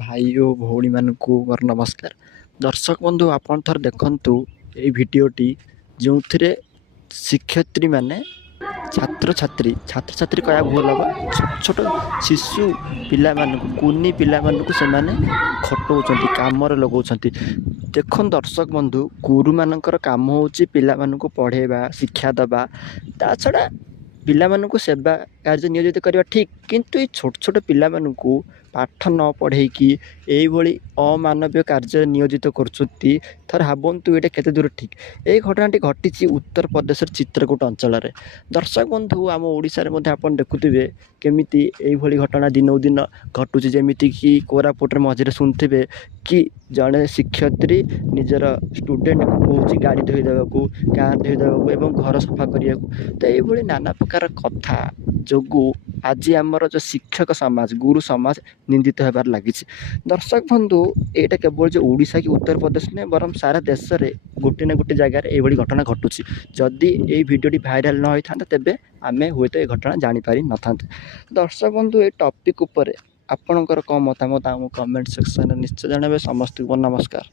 भाई ओ भौणी मानकु मोर नमस्कार। दर्शक बंधु आपण थर देखंतु ए भिडियोटी जो शिक्षयित्री माने छात्र छात्री कया भूल हवा छोट छोट शिशु पिला मानकु कुनी पिला मानकु से माने खटौचंती कामर लगाउछंती। देखन दर्शक बंधु गुरु मानकर काम होची पिला मानकु पढ़ेबा शिक्षा दबा ता छड़ा पिला मानकु सेवा कार्य नियोजित करवा ठीक, किंतु ये छोट छोट पिला मानकु पाठ न पढ़ेकी एभली अमानवीय कार्य नियोजित करुछंती। थर भावन्तु ये केते दूर ठीक। ये घटनाटी घटी उत्तर प्रदेश चित्रकूट अंचल में। दर्शक बंधु आम ओडिशा रे मध्ये आपण देखुथिबे केमिति एभली घटना दिनौ दिन घटुची, जेमिति कि कोरापुट मझिरे शुणुथिबे कि जड़े शिक्षयित्री निजर स्टूडेंट को कहूँ गाड़ी धोई देवाकू कार धोई देवाकू एवं घर सफा करने को। तो ये नाना प्रकार कथा जो आज आमर जो शिक्षक समाज गुरु समाज निंदित होबार लगी। दर्शक बंधु यहाँ केवल जो ओडिशा की उत्तर प्रदेश नहीं बरम सारा देश में गोटे ना गोटे जगार ये घटना घटुची। जदि ये भिडियोटी भाइराल न होता तेबे आमे हुए तो ये घटना जानीपारी न था। दर्शक बंधु ये टॉपिक उपर आपणकर कौन मतामत आम कमेंट सेक्शन निश्चय जनाबे। समस्त को नमस्कार।